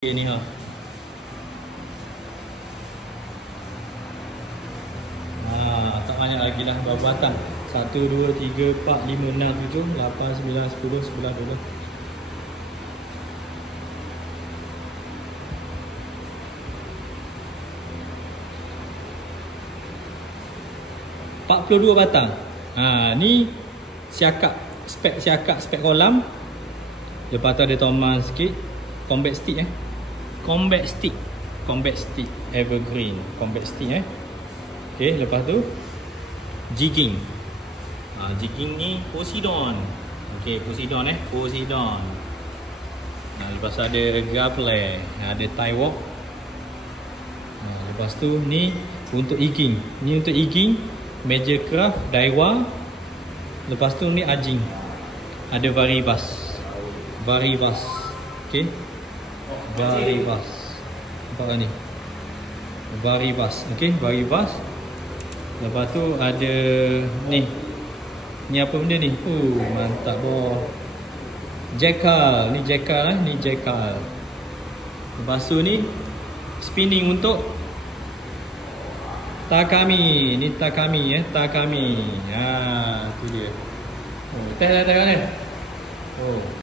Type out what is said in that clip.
Ni ha. Tak banyak lagi lah berapa batang. 1 2 3 4 5 6 7 8 9 10 11 12 42 batang. Ni siakak, spek kolam. Lepas tu ada toman sikit. Combat stick Combat stick evergreen. Combat stick Okay, lepas tu jigging. Jigging ni Poseidon. Okay, Poseidon Poseidon. Lepas tu ada grappler, ada tie walk. Lepas tu ni untuk egging. Ni untuk egging Major Craft, Daiwa. Lepas tu ni ajing. Ada varibas. Okay, varibas. Nampak ni varibas. Okay, varibas. Lepas tu ada ni. Ni apa benda ni? Mantap boh. Jackal. Ni jackal Ni jackal. Lepas tu ni spinning untuk Takami. Ni Takami Takami. Tu dia. Test kan?